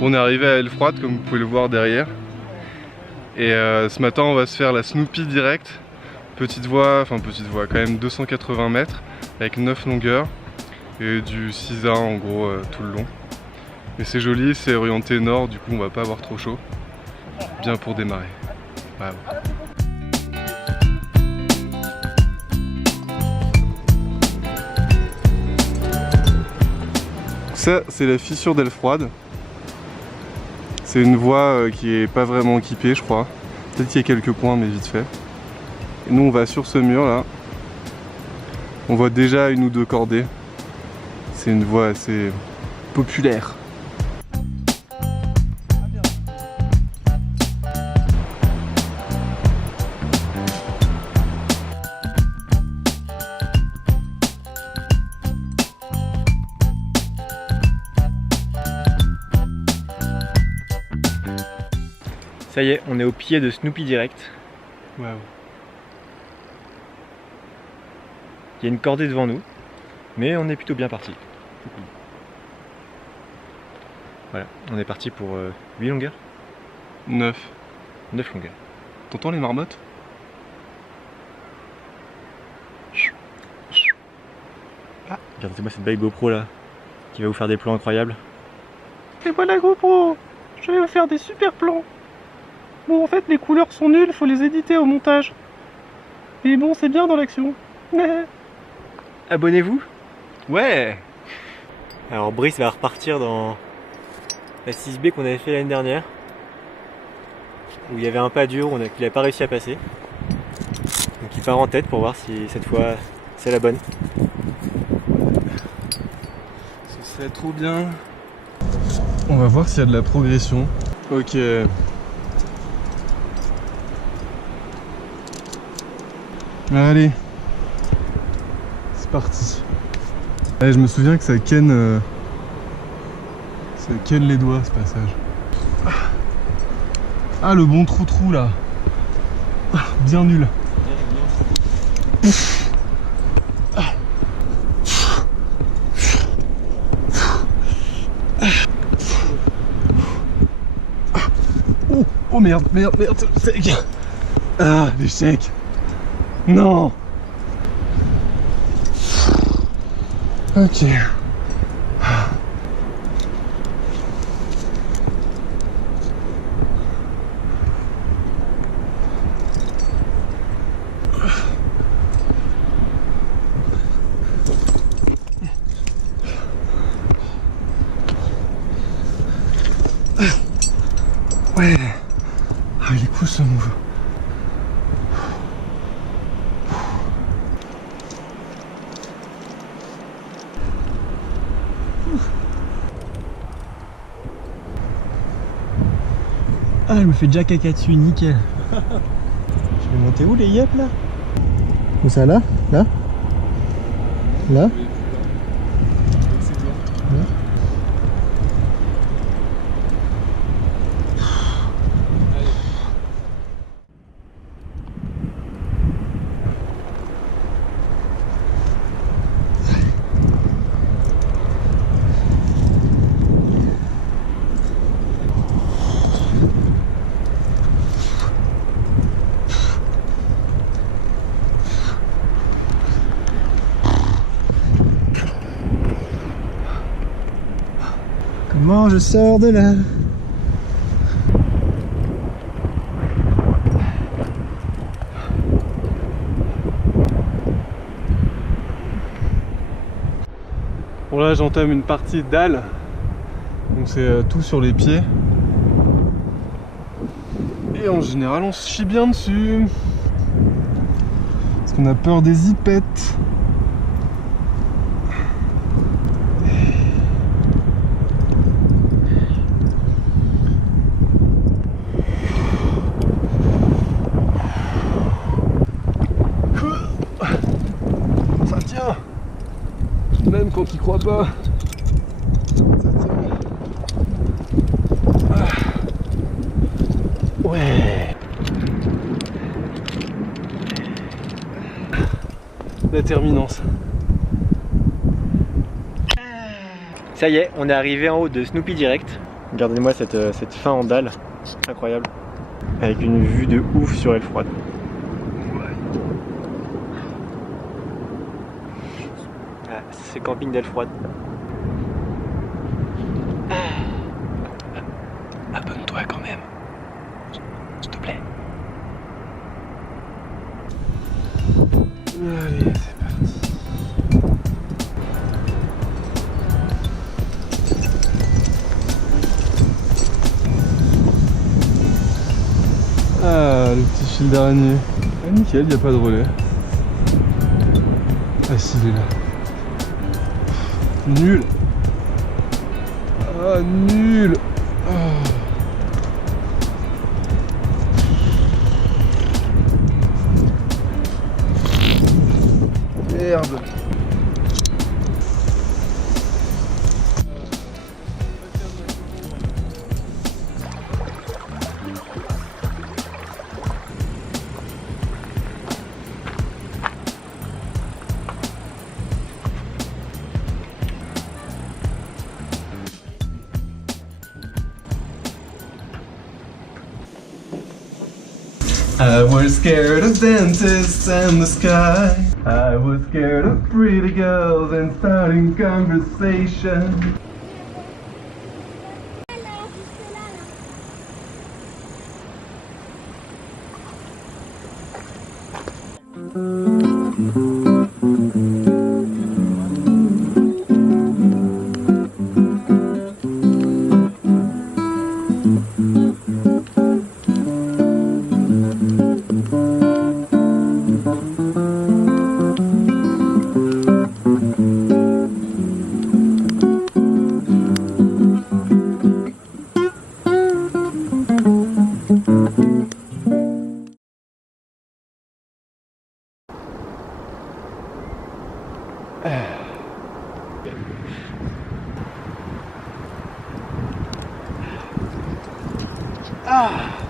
On est arrivé à Elfroide comme vous pouvez le voir derrière. Et ce matin on va se faire la Snoopy Direct. Petite voie quand même 280 mètres avec 9 longueurs et du 6A en gros tout le long. Et c'est joli, c'est orienté nord, du coup on va pas avoir trop chaud. Bien pour démarrer. Wow. Ça c'est la fissure d'Elfroide. C'est une voie qui est pas vraiment équipée je crois. Peut-être qu'il y a quelques points mais vite fait. Et nous on va sur ce mur là. On voit déjà une ou deux cordées. C'est une voie assez populaire. Ça y est, on est au pied de Snoopy Direct. Wow. Il y a une cordée devant nous, mais on est plutôt bien parti. Voilà, on est parti pour 8 longueurs 9. 9 longueurs. T'entends les marmottes? Ah, regardez-moi cette belle GoPro là, qui va vous faire des plans incroyables. Et voilà GoPro, je vais vous faire des super plans. Bon, en fait, les couleurs sont nulles, faut les éditer au montage. Mais bon, c'est bien dans l'action. Abonnez-vous. Ouais. Alors Brice va repartir dans la 6B qu'on avait fait l'année dernière, où il y avait un pas dur qu'il n'a pas réussi à passer. Donc il part en tête pour voir si cette fois c'est la bonne. Ce serait trop bien. On va voir s'il y a de la progression. Ok. Allez. C'est parti. Allez, je me souviens que ça ken les doigts ce passage. Ah le bon trou là. Bien nul. Oh merde, sec. Ah l'échec. Non. Ok. Ouais. Ah il est cool ce move. Ah, je me fais déjà caca dessus, nickel. Je vais monter où les yep là? Où ça là? Là? Là? Comment je sors de là? Bon là j'entame une partie dalle. Donc c'est tout sur les pieds. Et en général on se chie bien dessus. Parce qu'on a peur des zipettes. Même quand il croit pas, ça tient. Ah. Ouais. La terminance. Ça y est, on est arrivé en haut de Snoopy Direct. Regardez-moi cette fin en dalle, incroyable. Avec une vue de ouf sur Elfroide. Ah, c'est camping d'Elfroide. Abonne-toi quand même. S'il te plaît. Allez, c'est parti. Ah, le petit fil d'araignée. Ah, nickel, il n'y a pas de relais. Ah si, il est là. Nul. Ah, nul. Ah. Merde. I was scared of dentists and the sky. I was scared of pretty girls and starting conversation. Ah.